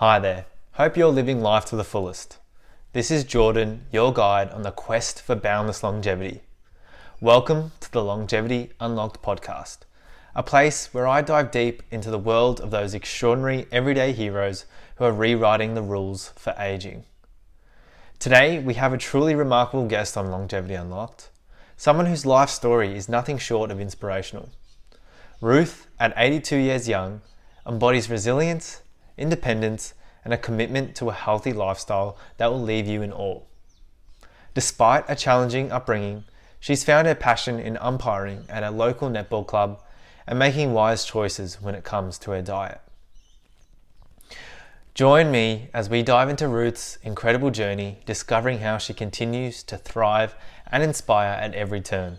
Hi there, hope you're living life to the fullest. This is Jordan, your guide on the quest for boundless longevity. Welcome to the Longevity Unlocked podcast, a place where I dive deep into the world of those extraordinary everyday heroes who are rewriting the rules for aging. Today we have a truly remarkable guest on Longevity Unlocked, someone whose life story is nothing short of inspirational. Ruth, at 82 years young, embodies resilience, independence, and a commitment to a healthy lifestyle that will leave you in awe. Despite a challenging upbringing, she's found her passion in umpiring at a local netball club and making wise choices when it comes to her diet. Join me as we dive into Ruth's incredible journey, discovering how she continues to thrive and inspire at every turn.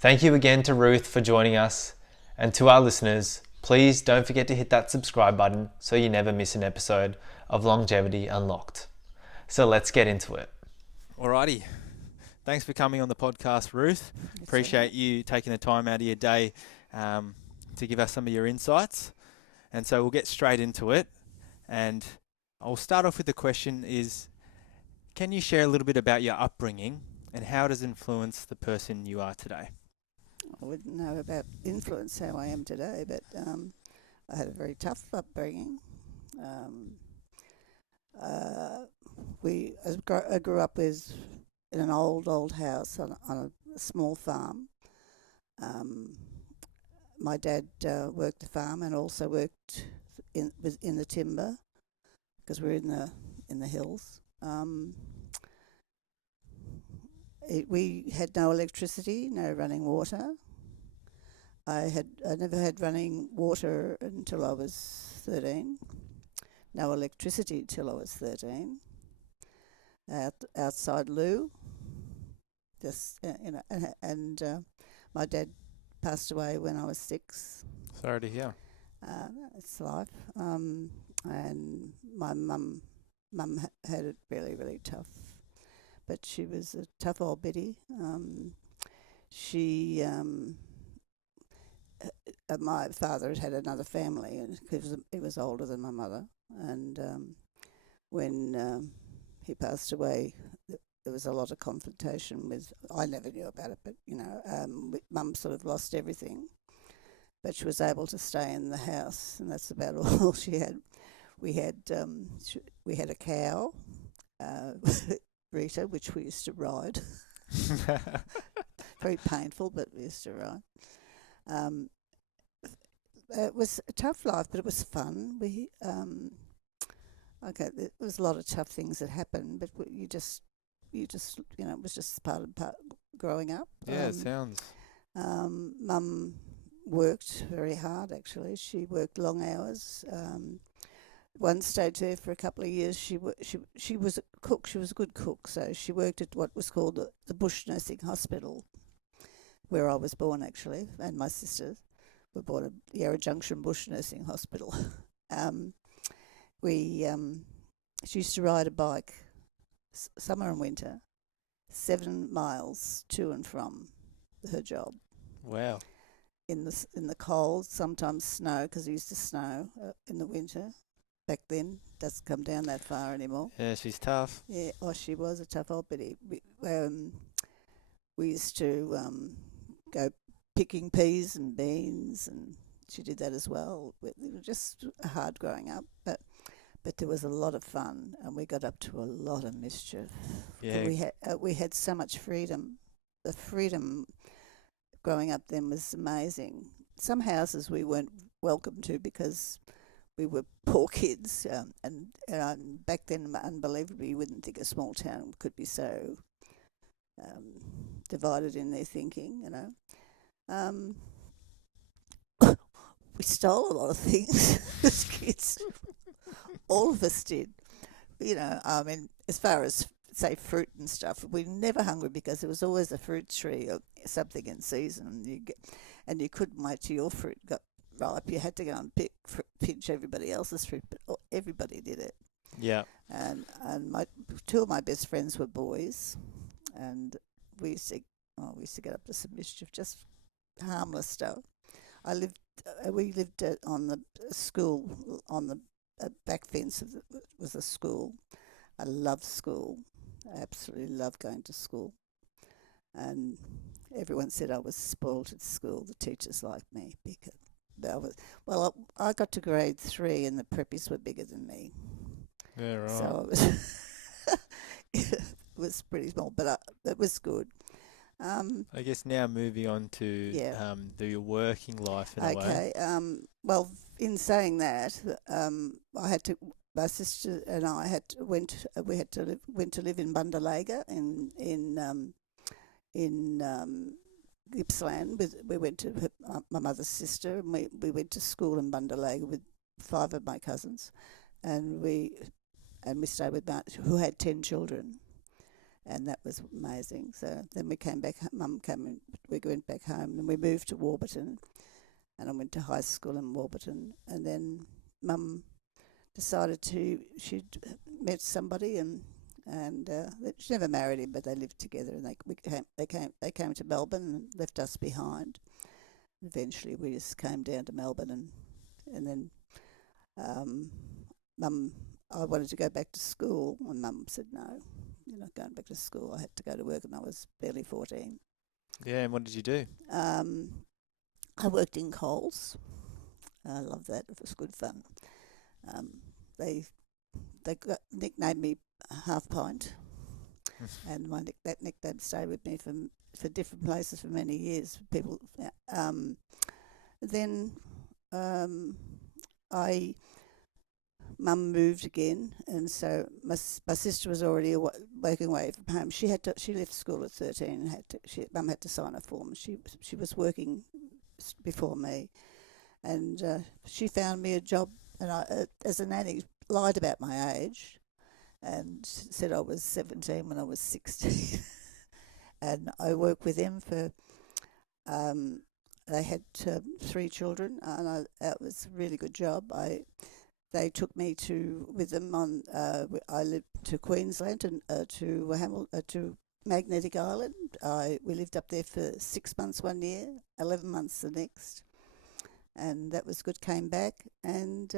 Thank you again to Ruth for joining us, and to our listeners, please don't forget to hit that subscribe button so you never miss an episode of Longevity Unlocked. So let's get into it. Alrighty. Thanks for coming on the podcast, Ruth. Appreciate you taking the time out of your day to give us some of your insights. And so we'll get straight into it. And I'll start off with the question is, can you share a little bit about your upbringing and how it has influenced the person you are today? I wouldn't know about influence how I am today, but I had a very tough upbringing. I grew up in an old house on a small farm. My dad worked the farm and also worked in the timber because we're in the hills. We had no electricity, no running water. I never had running water until I was 13. No electricity till I was 13. Outside loo. And my dad passed away when I was 6. Sorry to hear. It's life. And my mum had it really, really tough. But she was a tough old biddy. My father had another family, and he was older than my mother. And when he passed away, there was a lot of confrontation with. I never knew about it, but Mum sort of lost everything, but she was able to stay in the house, and that's about all she had. We had a cow, Rita, which we used to ride. Very painful, but we used to ride. It was a tough life, but it was fun. There was a lot of tough things that happened, but you just it was just part of growing up. Yeah, it sounds. Mum worked very hard. Actually, she worked long hours. One stayed there for a couple of years. She was a cook. She was a good cook, so she worked at what was called the Bush Nursing Hospital, where I was born actually, and my sisters were born at Yarra Junction Bush Nursing Hospital. She used to ride a bike, summer and winter, 7 miles to and from her job. Wow. In the cold, sometimes snow, because it used to snow in the winter. Back then, doesn't come down that far anymore. Yeah, she's tough. Yeah, she was a tough old biddy. We used to go picking peas and beans, and she did that as well. It was just hard growing up, but there was a lot of fun, and we got up to a lot of mischief. Yeah. We had so much freedom. The freedom growing up then was amazing. Some houses we weren't welcome to because we were poor kids, and back then, unbelievably, you wouldn't think a small town could be so divided in their thinking, We stole a lot of things as kids. All of us did. As far as, say, fruit and stuff, we were never hungry because there was always a fruit tree or something in season, and you couldn't wait till your fruit got ripe. You had to go and pinch everybody else's fruit, but everybody did it. Yeah. And two of my best friends were boys, and we used to get up to some mischief, just harmless stuff. We lived on the school on the back fence was a school. I loved school. I absolutely loved going to school. And everyone said I was spoiled at school. The teachers liked me because I got to grade 3 and the preppies were bigger than me. Yeah, right. So it was pretty small, but it was good. I guess now moving on to your working life in a way. Okay. Well, in saying that, I had to. My sister and I went to live in Bundalega in Gippsland. We went to my mother's sister, and we went to school in Bundalega with 5 of my cousins, and we stayed with Mum, who had 10 children, and that was amazing. So then we came back. Mum came and we went back home, and we moved to Warburton, and I went to high school in Warburton, and then Mum decided she'd met somebody and she never married him, but they lived together, and they came to Melbourne and left us behind. Eventually, we just came down to Melbourne, and then Mum, I wanted to go back to school, and Mum said, "No, you're not going back to school." I had to go to work, and I was barely 14. Yeah, and what did you do? I worked in Coles. I loved that. It was good fun. They nicknamed me Half Pint, and that nickname stayed with me for different places for many years. People, then Mum moved again, and so my sister was already working away from home. She left school at 13 and Mum had to sign a form. She was working before me, and she found me a job, and I, as a nanny, lied about my age and said I was 17 when I was 16. And I worked with them for, they had 3 children, and that was a really good job. They took me with them on, I lived to Queensland and to Magnetic Island. We lived up there for 6 months one year, 11 months the next, and that was good. Came back and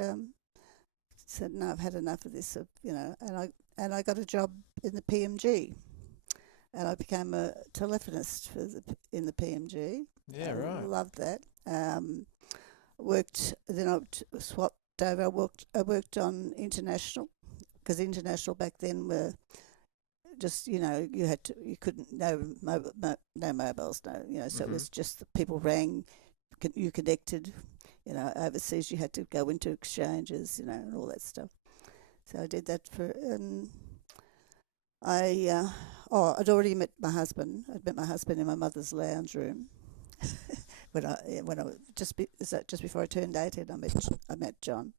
said, "No, I've had enough of this," and I got a job in the PMG, and I became a telephonist in the PMG. Yeah, right. I loved that. Then I swapped over. I worked on International, because International back then were just, you couldn't, no mobiles, so it was just the people rang, you connected, overseas you had to go into exchanges, and all that stuff. So I did that I'd already met my husband. I'd met my husband in my mother's lounge room. Just before I turned 18, I met John,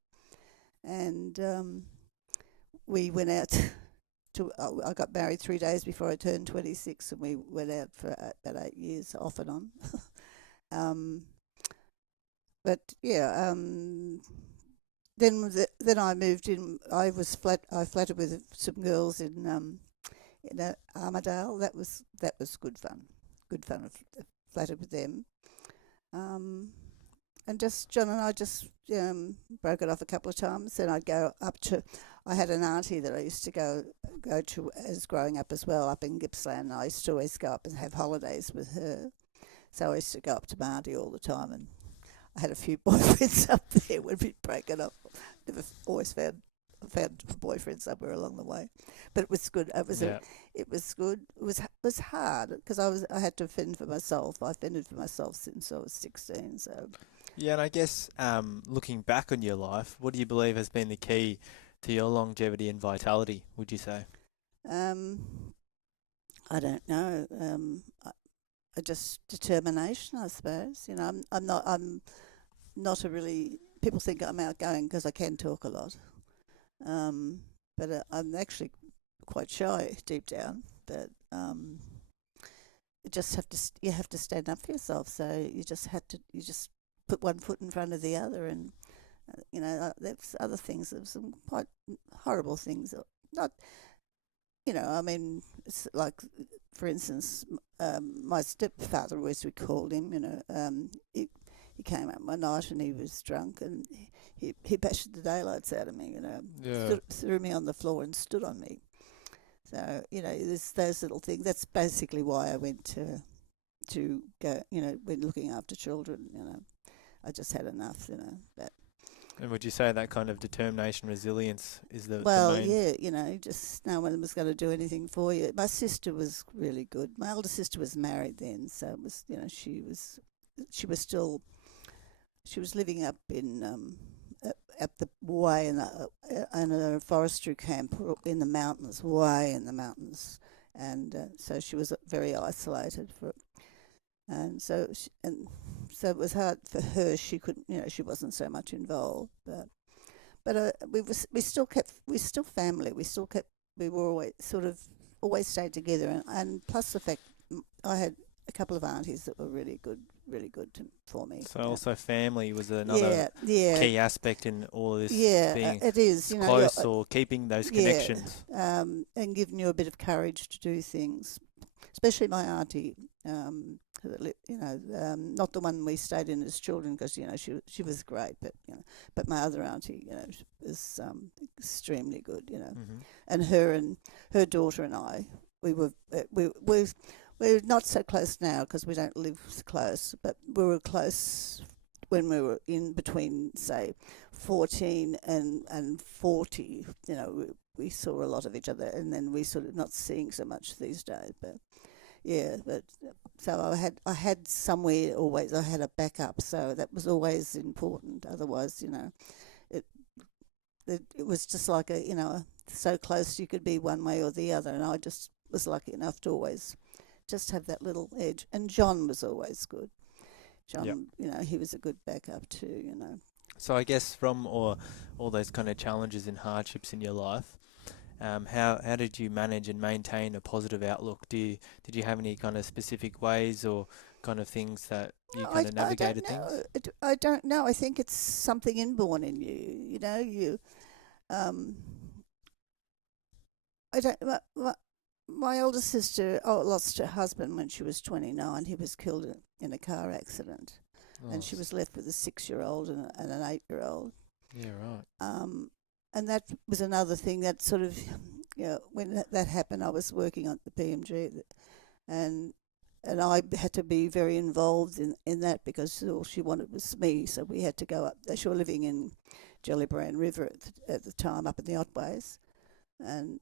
and we went out I got married 3 days before I turned 26, and we went out for about 8 years, off and on. But yeah, then I moved in. I flattered with some girls in Armidale. That was good fun. Good fun. I flattered with them. And just John and I just broke it off a couple of times. Then I'd go up to. I had an auntie that I used to go to as growing up as well, up in Gippsland. I used to always go up and have holidays with her. So I used to go up to my auntie all the time, and I had a few boyfriends up there when we'd break it up. Always found a boyfriend somewhere along the way, but it was good. It was good. It was hard because I had to fend for myself. I fended for myself since I was 16. So yeah, and I guess looking back on your life, what do you believe has been the key to your longevity and vitality? Would you say? I don't know. Just determination, I suppose. I'm not a really. People think I'm outgoing because I can talk a lot. But I'm actually quite shy deep down. But you have to stand up for yourself. So you just put one foot in front of the other, and there's other things. There's some quite horrible things. Not, it's like, for instance, my stepfather, as we called him, he came up one night and he was drunk, and he bashed the daylights out of me, you know. Yeah. Threw me on the floor and stood on me. So, you know, there's those little things. That's basically why I went to go, you know, when looking after children, you know. I just had enough, you know. That. And would you say that kind of determination, resilience is the main? Yeah, you know, just no one was going to do anything for you. My sister was really good. My older sister was married then, so it was, you know, she was living up in at the way in a forestry camp in the mountains, way in the mountains, and so she was very isolated and so it was hard for her. She couldn't, you know, she wasn't so much involved, but we still family. We were always stayed together, and plus the fact I had a couple of aunties that were really good for me. So also family was another key aspect in all of this. Being it is, you know, close or keeping those connections. And giving you a bit of courage to do things, especially my auntie. You know, not the one we stayed in as children, because, you know, she was great, but, you know, but my other auntie, you know, was extremely good, you know, and her daughter and I, we're not so close now because we don't live close, but we were close when we were in between, say, 14 and 40. You know, we saw a lot of each other, and then we sort of not seeing so much these days, but. Yeah, but so I had somewhere always. I had a backup, so that was always important. Otherwise, you know, it was just like you know, so close you could be one way or the other, and I just was lucky enough to always just have that little edge. And John was always good. John, you know, he was a good backup too. You know. So I guess from all those kind of challenges and hardships in your life. How did you manage and maintain a positive outlook? Did you have any kind of specific ways or kind of things that you kind of navigated things? I don't know. I think it's something inborn in you. You know, I don't. My older sister lost her husband when she was 29. He was killed in a car accident, and she was left with a 6-year-old and an 8-year-old. Yeah, right. And that was another thing that sort of, you know, when that happened, I was working on the PMG, and I had to be very involved in that because all she wanted was me. So we had to go up. They were living in Jellybrand River at the time, up in the Otways, and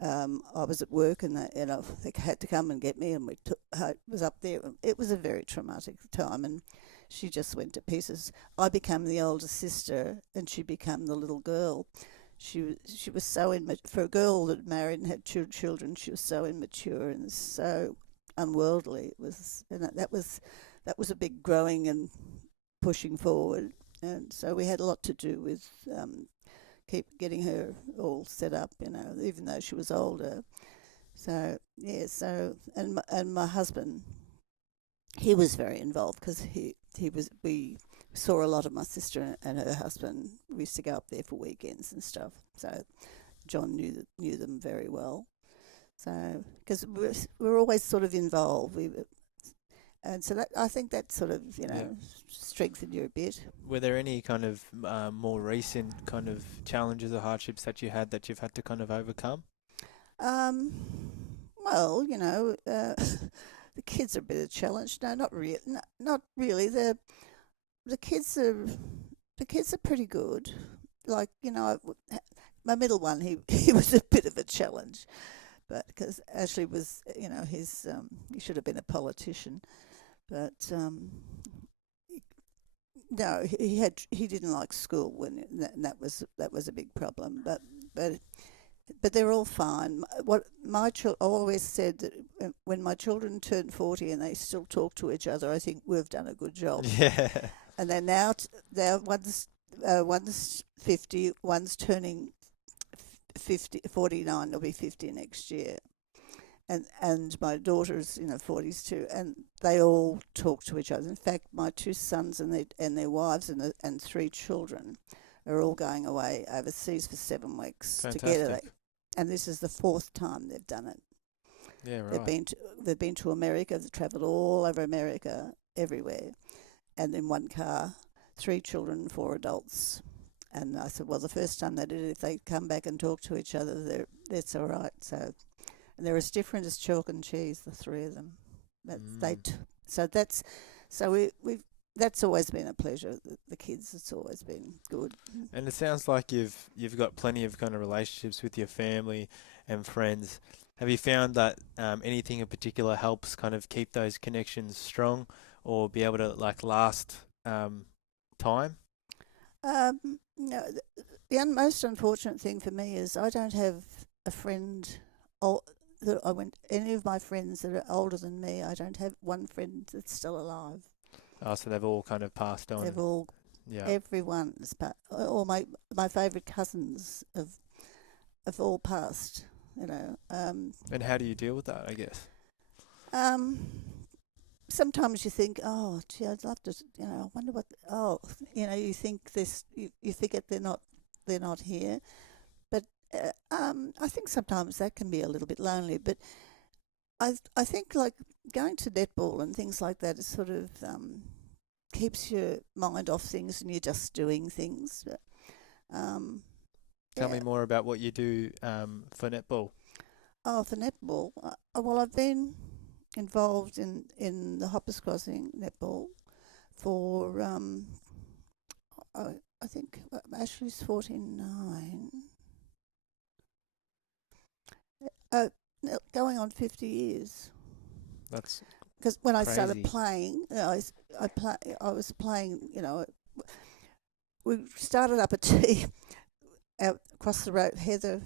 I was at work, and they had to come and get me, and I was up there. It was a very traumatic time, and she just went to pieces. I became the older sister, and she became the little girl. She was so for a girl that married and had 2 children. She was so immature and so unworldly. It was, and that was a big growing and pushing forward. And so we had a lot to do with keep getting her all set up, you know, even though she was older. So yeah, and my husband, he was very involved because we saw a lot of my sister and her husband. We used to go up there for weekends and stuff. So John knew them very well. So because we're always sort of involved, and so that I think that sort of strengthened you a bit. Were there any kind of more recent kind of challenges or hardships that you had that you've had to kind of overcome? Well, you know, the kids are a bit of a challenge. No, not really. Not really. The kids are pretty good. Like, you know, my middle one, he was a bit of a challenge, but because Ashley was, you know, he should have been a politician, but no, he didn't like school and that was a big problem. But they're all fine. What I always said that when my children turn 40 and they still talk to each other, I think we've done a good job. Yeah. And they're one's 50, one's turning 49. They'll be 50 next year, and my daughter's 40s too, and they all talk to each other. In fact, my 2 sons and their wives and 3 children are all going away overseas for 7 weeks together. And this is the 4th time they've done it. Yeah, right. They've been to America. They've travelled all over America, everywhere, and in one car, 3 children, 4 adults. And I said, well, the first time they did it, if they come back and talk to each other, that's all right. So, and they're as different as chalk and cheese, the three of them. That's always been a pleasure. The kids, it's always been good. And it sounds like you've got plenty of kind of relationships with your family and friends. Have you found that anything in particular helps kind of keep those connections strong, or be able to like last time? No, most unfortunate thing for me is I don't have a friend. Any of my friends that are older than me, I don't have one friend that's still alive. Oh, so they've all kind of passed on. They've all, everyone is all my favourite cousins have all passed. You know. And how do you deal with that, I guess? Sometimes you think, oh, gee, I'd love to, I wonder what. Oh, you think this, you forget they're not here, but I think sometimes that can be a little bit lonely. But I think like going to netball and things like that is sort of keeps your mind off things and you're just doing things. But, Tell me more about what you do for netball. Oh, for netball, well, I've been involved in the Hoppers Crossing netball for I think Ashley's 49. Going on 50 years. That's because when crazy. I started playing, I was playing. We started up a team out across the road. Heather,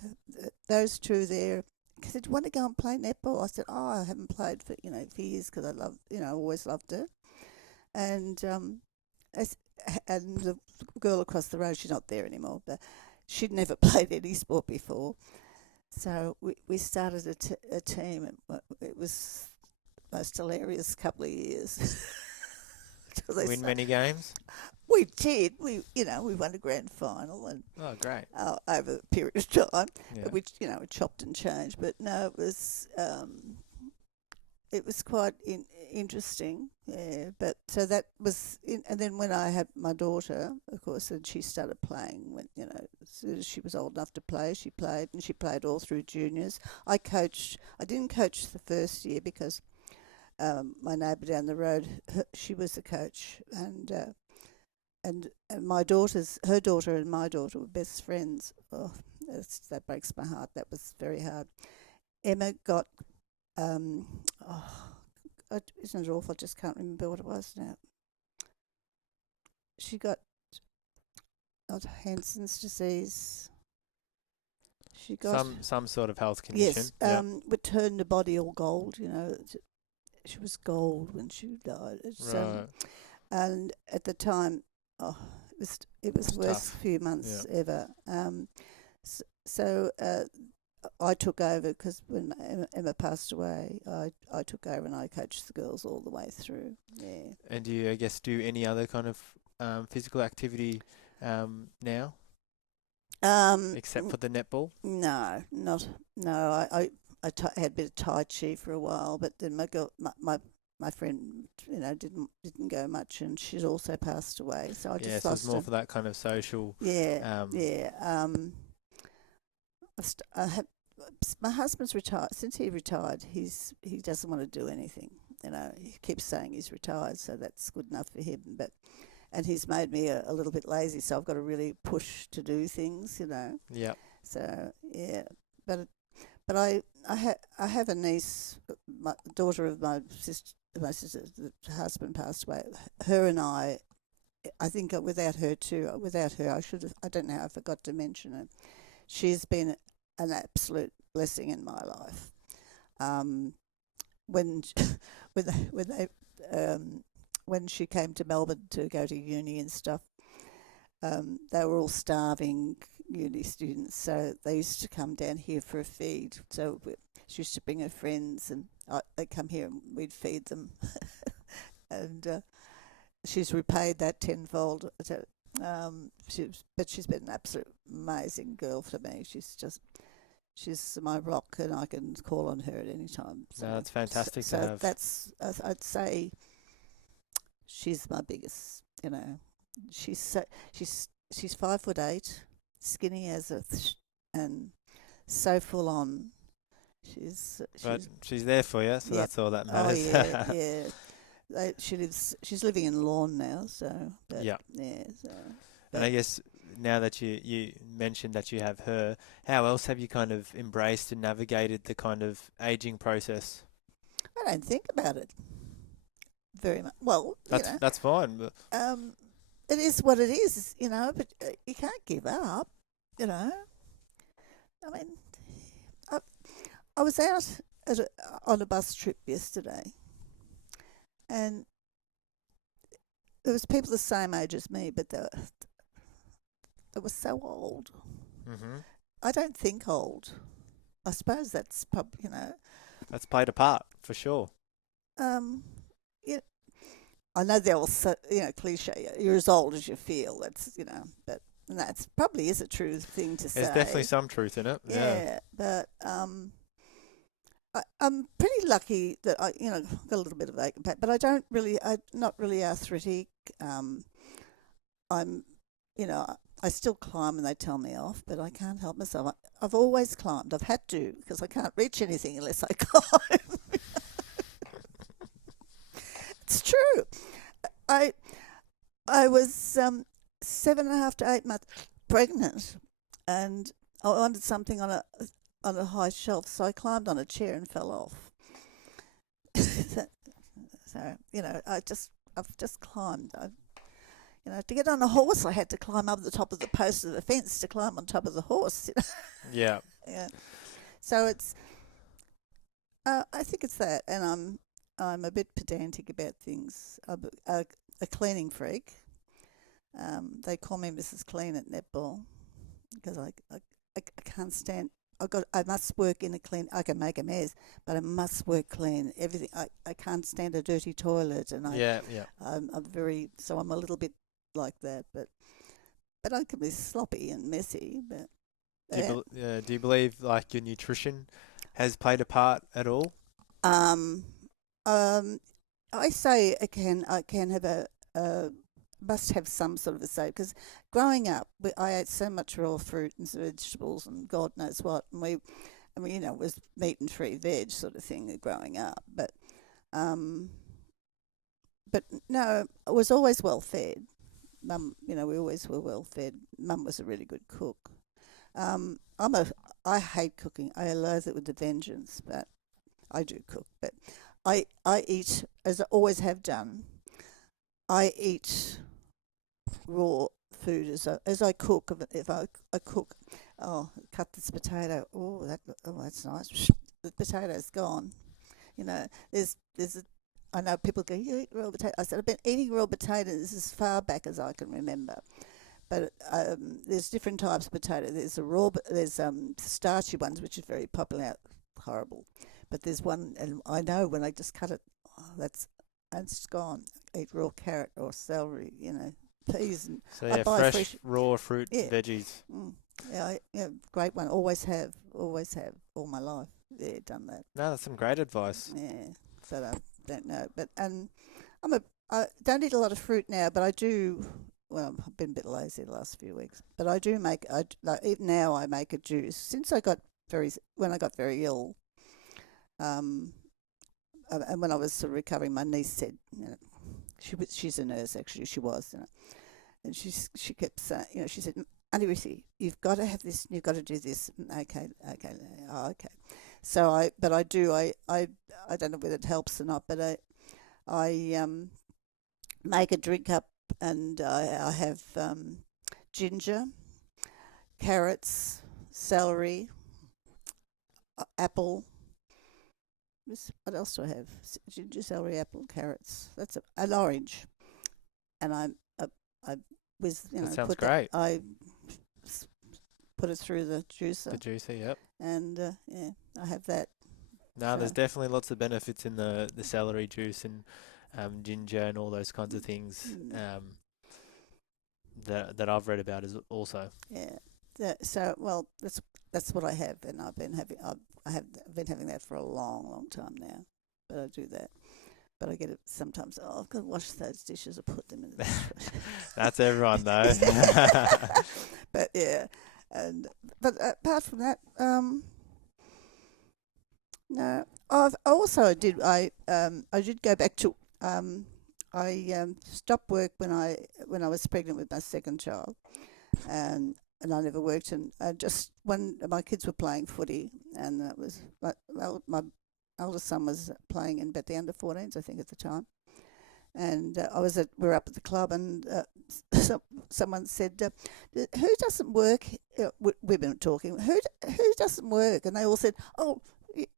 those two there. I said, "Do you want to go and play netball?" I said, "Oh, I haven't played for for years because I love always loved it." And and the girl across the road, she's not there anymore, but she'd never played any sport before. So we started a team, and it was the most hilarious couple of years. Win many games? We did. We won a grand final, and oh, great! Over a period of time, yeah. which it chopped and changed. But no, it was quite interesting. Yeah. But so that was, and then when I had my daughter, of course, and she started playing. When as soon as she was old enough to play, she played, and she played all through juniors. I coached. I didn't coach the first year because my neighbour down the road, she was the coach, and her daughter and my daughter were best friends. Oh, that breaks my heart. That was very hard. Emma got, isn't it awful? I just can't remember what it was now. She got not Hansen's disease. She got some sort of health condition. Yes, would turn the body all gold. She was gold when she died. Right. And at the time, it was the worst few months ever. So I took over because when Emma passed away, I took over and I coached the girls all the way through. Yeah. And do you, I guess, do any other kind of physical activity now? Except for the netball? No, not no. I had a bit of Tai Chi for a while, but then my friend, didn't go much, and she's also passed away. So I just so lost it's more her. for that kind of social. My husband's retired. Since he retired, he doesn't want to do anything. He keeps saying he's retired, so that's good enough for him. And he's made me a little bit lazy, so I've got to really push to do things. Yeah. So yeah, but I have a niece, my daughter of my sister. My sister's husband passed away. Her and I think without her, I don't know how I forgot to mention it. She's been an absolute blessing in my life. When she came to Melbourne to go to uni and stuff, they were all starving uni students, so they used to come down here for a feed. So she used to bring her friends, and they'd come here and we'd feed them. And she's repaid that tenfold. But she's been an absolute amazing girl for me. She's my rock, and I can call on her at any time. So that's fantastic to have. That's, I'd say, she's my biggest. She's she's 5'8", skinny as and so full on. But she's there for you, so that's all that Oh matters. yeah. She's living in Lawn now, so Yeah. Yeah. So, and I guess now that you mentioned that you have her, how else have you kind of embraced and navigated the kind of aging process? I don't think about it very much. Well, that's fine. But it is what it is, But you can't give up, I mean, I was out on a bus trip yesterday, and there was people the same age as me, but they were so old. Mm-hmm. I don't think old. I suppose that's probably, That's played a part, for sure. Yeah, I know they're all so, cliche. You're as old as you feel. That's, but and that's probably is a true thing to say. There's definitely some truth in it. Yeah, but I'm pretty lucky that I, got a little bit of ache and pain, but I'm not really arthritic. I'm, I still climb and they tell me off, but I can't help myself. I've always climbed. I've had to because I can't reach anything unless I climb. It's true. I was 7.5 to 8 months pregnant, and I wanted something on a high shelf, so I climbed on a chair and fell off. So I've just climbed. To get on a horse, I had to climb up the top of the post of the fence to climb on top of the horse. Yeah. Yeah. So it's. I think it's that, and I'm a bit pedantic about things. I'm a cleaning freak. They call me Mrs. Clean at netball because I can't stand. I must work in a clean. I can make a mess, but I must work clean. Everything. I can't stand a dirty toilet, and I'm a little bit like that, but I can be sloppy and messy. But do you believe like your nutrition has played a part at all? I say I can have must have some sort of a say, because growing up I ate so much raw fruit and vegetables and God knows what, and it was meat and free veg sort of thing growing up, but no, I was always well fed. Mum, we always were well fed. Mum was a really good cook. I hate cooking. I loathe it with a vengeance, but I do cook. But I eat, as I always have done, I eat raw food as I cook. If I cook, cut this potato. That's nice. The potato's gone. I know people go, you eat raw potato. I said, I've been eating raw potatoes as far back as I can remember. But there's different types of potato. There's starchy ones, which is very popular. Horrible. But there's one, and I know when I just cut it, it's gone. I eat raw carrot or celery, peas. And so yeah, fresh raw fruit, veggies. Great one. Always have all my life. Yeah, done that. No, that's some great advice. Yeah, so I don't know, but I don't eat a lot of fruit now, but I do. Well, I've been a bit lazy the last few weeks, but I do make. Even now I make a juice. Since when I got very ill, and when I was sort of recovering, my niece said, she's a nurse actually. She was, and she kept saying, she said, Auntie Rissy, you've got to have this. You've got to do this. Okay. Okay. So I don't know whether it helps or not, but I make a drink up, and I have ginger, carrots, celery, apple. What else do I have? Ginger, celery, apple, carrots. That's an orange, and I that sounds great. I put it through the juicer. The juicer, yep. And I have that. No, there's definitely lots of benefits in the celery juice and ginger and all those kinds of things that I've read about also. Yeah. That's what I have, and I've been having that for a long, long time now. But I do that. But I get it sometimes. Oh, I've got to wash those dishes or put them in the dishwasher. That's everyone though. But yeah, but apart from that, no. I did go back to I stopped work when I was pregnant with my second child, and I never worked. And just when my kids were playing footy, and that was my eldest son was playing in the under 14s, I think, at the time. And we were up at the club, and someone said, "Who doesn't work?" Women were talking. Who doesn't work? And they all said, "Oh,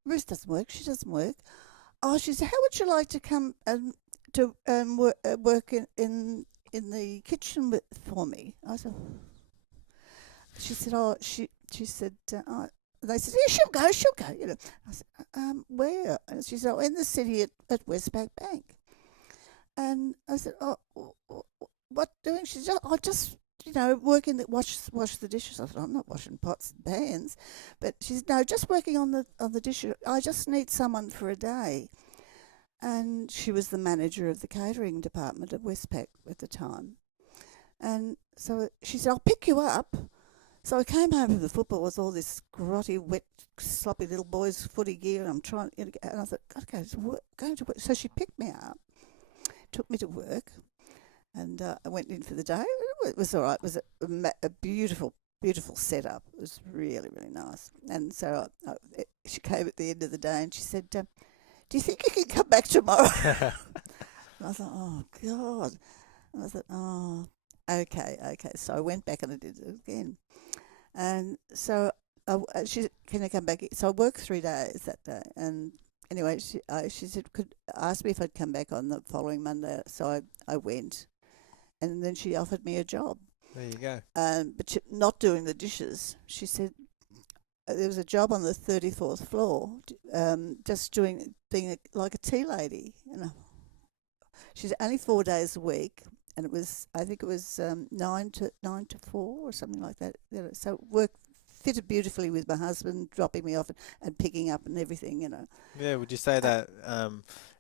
Ruth doesn't work. She doesn't work." Oh, she said, "How would you like to come and to work in the kitchen for me?" I said. She said, "Oh, she said." They said, "Yeah, she'll go." You know, I said, "Where?" And she said, "Oh, in the city at Westpac Bank." And I said, "Oh, what doing?" She said, "I just, working wash the dishes." I said, "I'm not washing pots and pans," but she said, "No, just working on the dishes. I just need someone for a day." And she was the manager of the catering department at Westpac at the time. And so she said, "I'll pick you up." So I came home from the football with all this grotty, wet, sloppy little boys' footy gear. And I'm trying, and I thought, "Gotta go to work." So she picked me up, took me to work, and I went in for the day. It was all right. It was a beautiful, beautiful setup. It was really, really nice. And so she came at the end of the day, and she said, "Do you think you can come back tomorrow?" And I thought, "Oh God!" And I thought, "Oh, okay." So I went back and I did it again. And so she said, "Can I come back?" So I worked 3 days that day. And anyway, she said, ask me if I'd come back on the following Monday. So I went. And then she offered me a job. There you go. But not doing the dishes. She said there was a job on the 34th floor, just being like a tea lady. She's only 4 days a week. And I think it was 9 to 4 or something like that. So work fitted beautifully with my husband, dropping me off and picking up and everything. Yeah, would you say that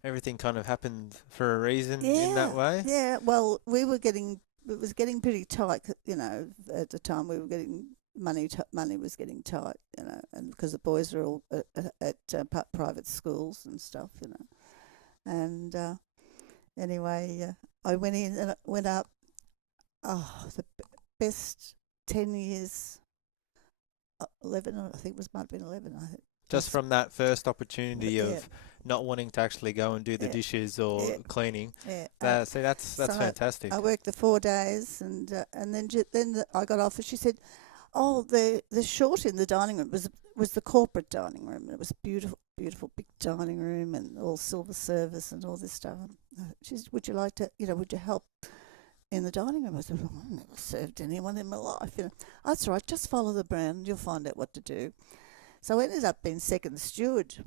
everything kind of happened for a reason in that way? Yeah. Well, it was getting pretty tight. At the time we were getting money was getting tight. And because the boys are all at private schools and stuff. And anyway. I went in and it went up, the best 10 years, 11, I think might have been 11. I think. Just from that first opportunity of not wanting to actually go and do the dishes or cleaning. Yeah. That's fantastic. I worked the 4 days and then I got off and she said, "Oh, the short in the dining room was the corporate dining room. It was a beautiful, beautiful big dining room and all silver service and all this stuff." She said, "Would you like to, would you help in the dining room?" I said, "Well, I've never served anyone in my life. That's right, just follow the brand, you'll find out what to do." So I ended up being second steward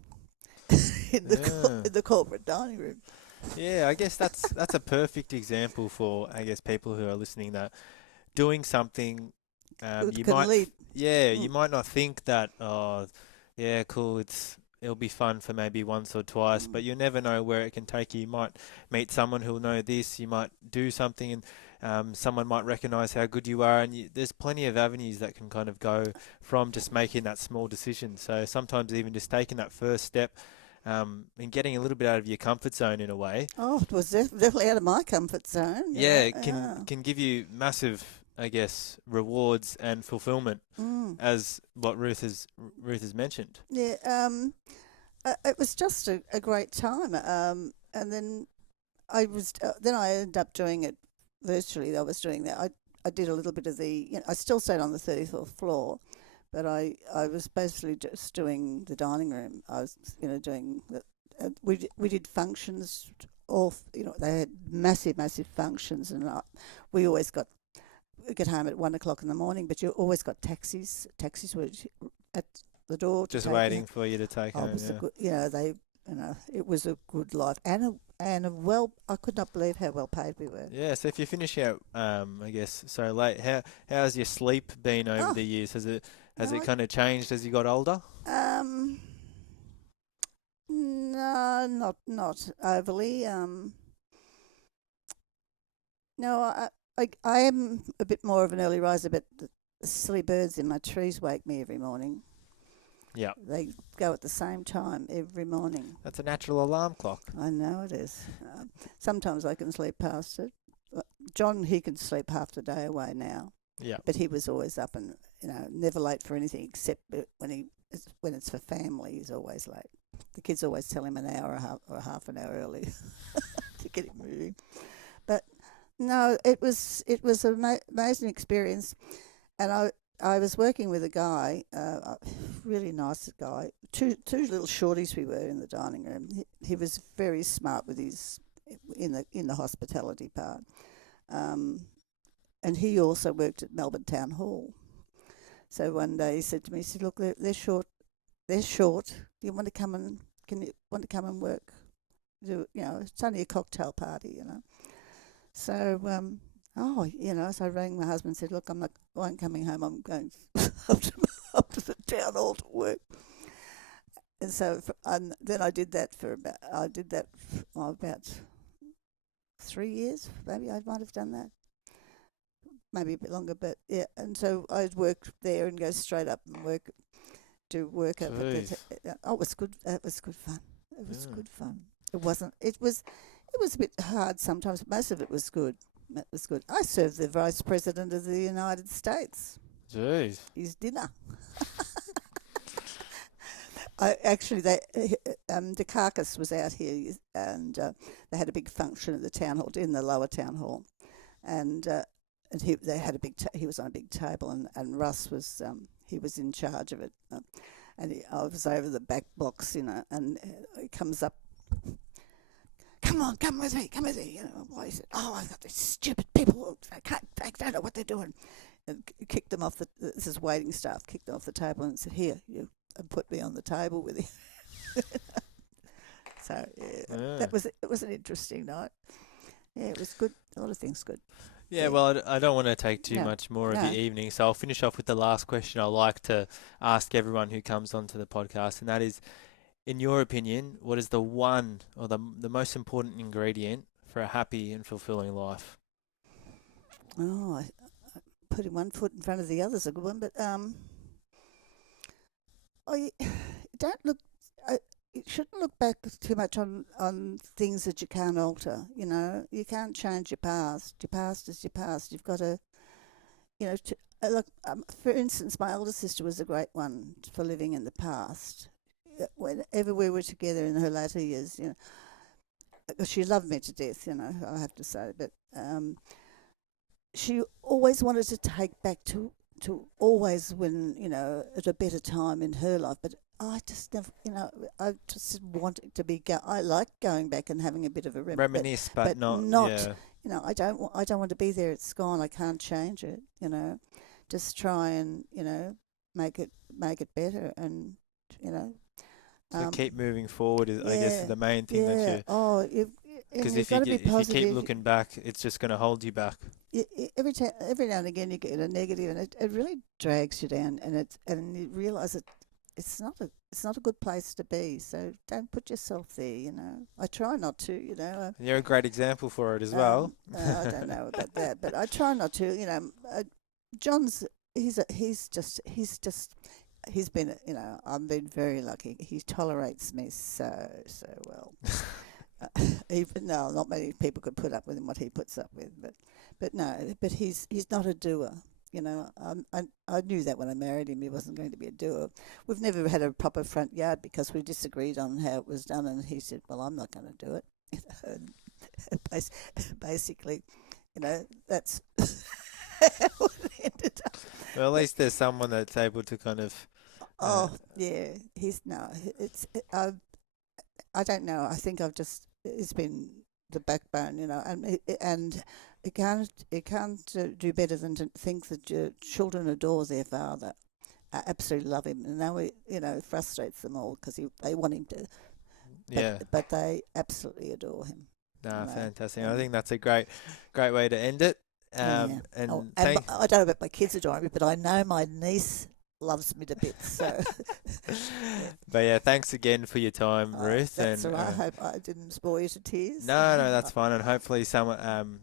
in the corporate dining room. Yeah, I guess that's a perfect example for, I guess, people who are listening, that doing something you might not think that, "Oh, yeah, cool, it'll be fun for maybe once or twice," but you never know where it can take you. You might meet someone who'll know this, you might do something and someone might recognize how good you are, and there's plenty of avenues that can kind of go from just making that small decision. So sometimes even just taking that first step and getting a little bit out of your comfort zone in a way. Oh, it was definitely out of my comfort zone. It can give you massive, I guess, rewards and fulfillment, as what Ruth has mentioned. Yeah, it was just a great time. And then I ended up doing it virtually. I was doing that. I did a little bit of I still stayed on the 34th floor, but I was basically just doing the dining room. I was, doing we did functions. They had massive functions, and we always get home at 1 o'clock in the morning, but you always got taxis. Taxis were at the door, just waiting for you to take home. It was a good life, and I could not believe how well paid we were. Yeah, so if you finish out, I guess, so late, how's your sleep been over the years? Has it kind of changed as you got older? No, Not overly. No, I am a bit more of an early riser, but the silly birds in my trees wake me every morning. Yeah. They go at the same time every morning. That's a natural alarm clock. I know it is. Sometimes I can sleep past it. John, he can sleep half the day away now. Yeah. But he was always up and, never late for anything except when it's for family, he's always late. The kids always tell him an hour or half an hour early to get him moving. But no, it was an amazing experience. And I was working with a guy, a really nice guy. Two little shorties we were in the dining room. He was very smart with his in the hospitality part. And he also worked at Melbourne Town Hall. So one day he said to me, he said, "Look, they're short. They're short. Do you want to come and work? It's only a cocktail party, So, so I rang my husband and said, "Look, I won't coming home. I'm going up to the town hall to work." And so, then I did that for about 3 years. Maybe I might have done that. Maybe a bit longer, but yeah. And so I'd work there and go straight up and do work up at it was good. It was good fun. It was good fun. It wasn't. It was a bit hard sometimes, but most of it was good. It was good. I served the Vice President of the United States. Jeez. His dinner. The carcass was out here, and they had a big function at the town hall, in the lower town hall, and they had he was on a big table, and Russ was he was in charge of it, and I was over the back box, and he comes up. Come with me. Why is it? Oh, I've got these stupid people. I don't know what they're doing. And kicked them off this is waiting staff, kicked them off the table and said, "Here, you," and put me on the table with him. So, it was an interesting night. Yeah, it was good. A lot of things good. Yeah, well, I don't want to take too much more of your evening, so I'll finish off with the last question I like to ask everyone who comes onto the podcast, and that is, in your opinion, what is the one or the most important ingredient for a happy and fulfilling life? Oh, putting one foot in front of the other is a good one, but you shouldn't look back too much on things that you can't alter. You can't change your past. Your past is your past. You've got to, look. For instance, my older sister was a great one for living in the past. Whenever we were together in her latter years, she loved me to death, I have to say, but she always wanted to take back to always when, at a better time in her life, but I just never, I just want it to be, I like going back and having a bit of a reminisce, but not, yeah. I don't want to be there, it's gone, I can't change it, just try and, make it better and, So keep moving forward is, I guess, the main thing that you... Because if you keep looking back, it's just going to hold you back. Every now and again you get a negative, and it really drags you down, and you realise it's not a good place to be. So don't put yourself there. I try not to. You're a great example for it as well. I don't know about that, but I try not to. John's he's been, I've been very lucky. He tolerates me so well. Not many people could put up with him what he puts up with, but he's not a doer. I knew that when I married him, he wasn't going to be a doer. We've never had a proper front yard because we disagreed on how it was done, and he said, "Well, I'm not going to do it." Basically, that's how it ended up. Well, at least there's someone that's able to kind of. I don't know. I think it's been the backbone, and it can't do better than to think that your children adore their father. I absolutely love him, and now it frustrates them all because they want him to. But they absolutely adore him. Fantastic. I think that's a great way to end it. And I don't know about my kids adoring me, but I know my niece loves me to bits. So, But yeah, thanks again for your time, Ruth. that's and all right. I hope I didn't bore you to tears. no, that's fine, and hopefully some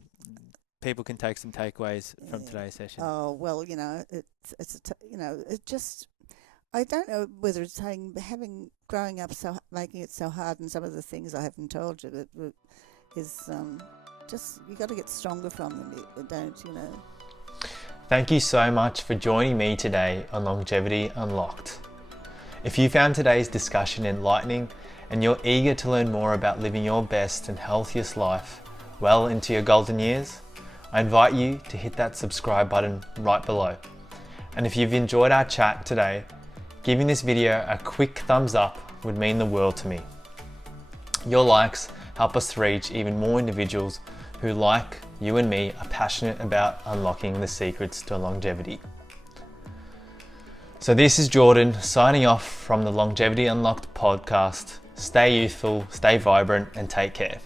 people can take some takeaways from today's session. Oh well, it just. I don't know whether it's growing up making it so hard, and some of the things I haven't told you that is just you got to get stronger from them. You don't. Thank you so much for joining me today on Longevity Unlocked. If you found today's discussion enlightening and you're eager to learn more about living your best and healthiest life well into your golden years, I invite you to hit that subscribe button right below. And if you've enjoyed our chat today, giving this video a quick thumbs up would mean the world to me. Your likes help us to reach even more individuals who, like you and me, are passionate about unlocking the secrets to longevity. So this is Jordan signing off from the Longevity Unlocked podcast. Stay youthful, stay vibrant, and take care.